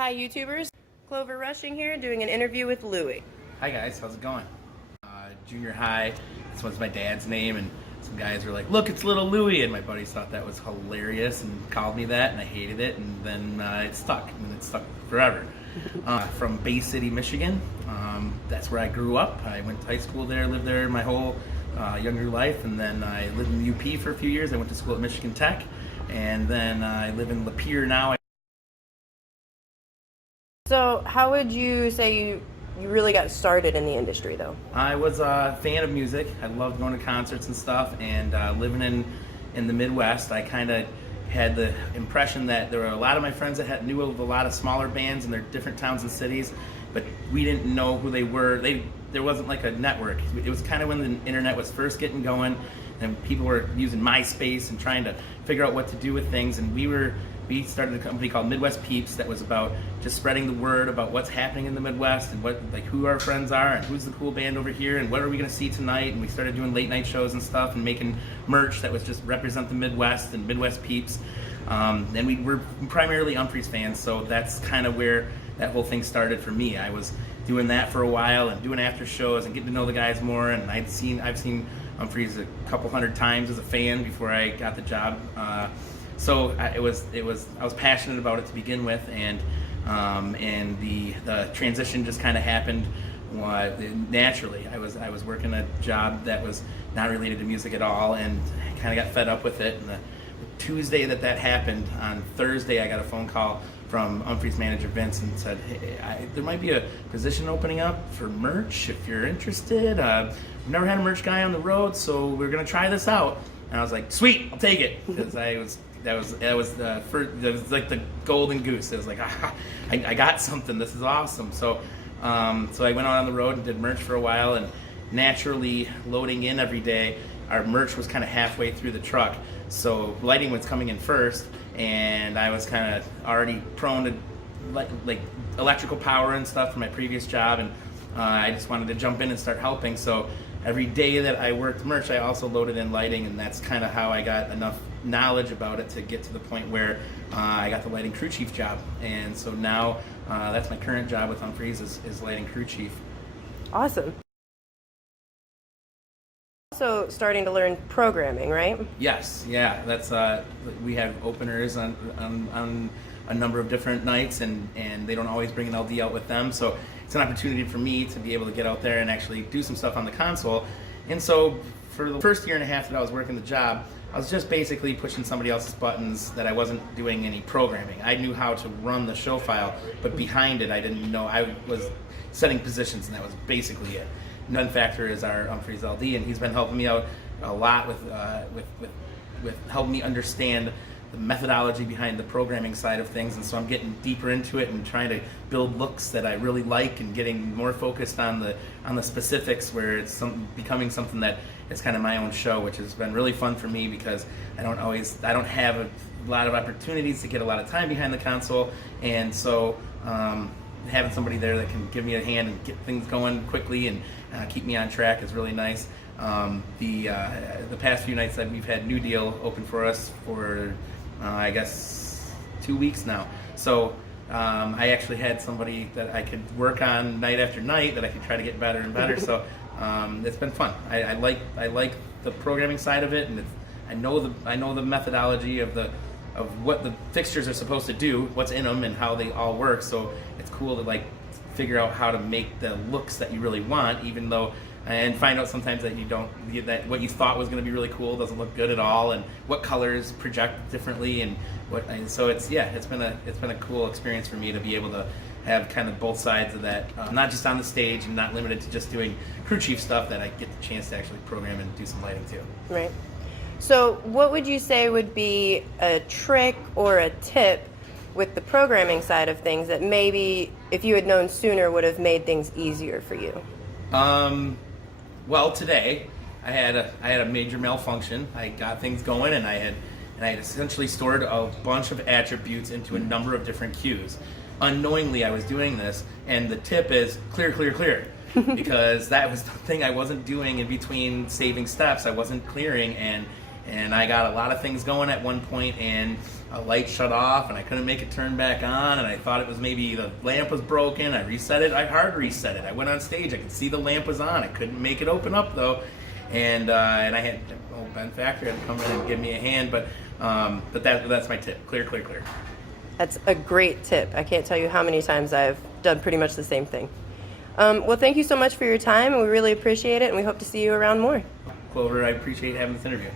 Hi YouTubers, Clover Rushing here doing an interview with Louie. Hi guys, how's it going? Junior high, this was my dad's name, and some guys were like, look, it's little Louie, and my buddies thought that was hilarious and called me that, and I hated it, and then it stuck, and it stuck forever. From Bay City, Michigan, that's where I grew up. I went to high school there, lived there my whole younger life, and then I lived in UP for a few years. I went to school at Michigan Tech, and then I live in Lapeer now. So how would you say you really got started in the industry though? I was a fan of music. I loved going to concerts and stuff, and living in the Midwest, I kind of had the impression that there were a lot of my friends that knew of a lot of smaller bands in their different towns and cities, but we didn't know who they were. There wasn't like a network. It was kind of when the internet was first getting going, and people were using MySpace and trying to figure out what to do with things, and we started a company called Midwest Peeps that was about just spreading the word about what's happening in the Midwest and who our friends are and who's the cool band over here and what are we going to see tonight. And we started doing late night shows and stuff and making merch that was just represent the Midwest and Midwest Peeps. And we were primarily Umphrey's fans, so that's kind of where that whole thing started for me. I was doing that for a while and doing after shows and getting to know the guys more. And I've seen Umphrey's a couple hundred times as a fan before I got the job. So I was passionate about it to begin with, and the transition just kind of happened naturally. I was working a job that was not related to music at all, and I kind of got fed up with it. And the Tuesday that happened, on Thursday I got a phone call from Umphrey's manager Vince and said, hey, there might be a position opening up for merch if you're interested. We've never had a merch guy on the road, so we're gonna try this out. And I was like, sweet, I'll take it, because that was like the golden goose. It was like, I got something. This is awesome. So I went out on the road and did merch for a while, and naturally loading in every day, our merch was kind of halfway through the truck. So lighting was coming in first, and I was kind of already prone to like electrical power and stuff from my previous job, and I just wanted to jump in and start helping. So every day that I worked merch, I also loaded in lighting, and that's kind of how I got enough knowledge about it to get to the point where I got the lighting crew chief job. And so now that's my current job with Umphrey's is lighting crew chief. Awesome. Also starting to learn programming, right? Yes, yeah. That's we have openers on a number of different nights, and they don't always bring an LD out with them. So it's an opportunity for me to be able to get out there and actually do some stuff on the console. And so for the first year and a half that I was working the job, I was just basically pushing somebody else's buttons that I wasn't doing any programming. I knew how to run the show file, but behind it I didn't know. I was setting positions, and that was basically it. None Factor is our Umphrey's LD, and he's been helping me out a lot with helping me understand the methodology behind the programming side of things. And so I'm getting deeper into it and trying to build looks that I really like, and getting more focused on the specifics, where it's becoming something that is kind of my own show, which has been really fun for me, because I don't have a lot of opportunities to get a lot of time behind the console. And so having somebody there that can give me a hand and get things going quickly and keep me on track is really nice. The past few nights that we've had New Deal open for us for I guess 2 weeks now. So I actually had somebody that I could work on night after night, that I could try to get better and better. So it's been fun. I like the programming side of it, and I know the methodology of what the fixtures are supposed to do, what's in them, and how they all work. So it's cool to figure out how to make the looks that you really want, even though, and find out sometimes that that what you thought was going to be really cool doesn't look good at all, and what colors project differently, and so it's been a cool experience for me to be able to have kind of both sides of that, not just on the stage and not limited to just doing crew chief stuff, that I get the chance to actually program and do some lighting too. Right. So what would you say would be a trick or a tip with the programming side of things that maybe, if you had known sooner, would have made things easier for you? Well, today I had a major malfunction. I got things going, and I had essentially stored a bunch of attributes into a number of different queues. Unknowingly, I was doing this, and the tip is clear, clear, clear. Because that was the thing I wasn't doing in between saving steps. I wasn't clearing, and I got a lot of things going at one point, and a light shut off and I couldn't make it turn back on, and I thought it was maybe the lamp was broken. I reset it. I hard reset it. I went on stage. I could see the lamp was on. I couldn't make it open up though, and I had Ben Factor had to come in and give me a hand. But that's my tip. Clear. That's a great tip. I can't tell you how many times I've done pretty much the same thing. Well, thank you so much for your time, and we really appreciate it, and we hope to see you around more. Clover, I appreciate having this interview.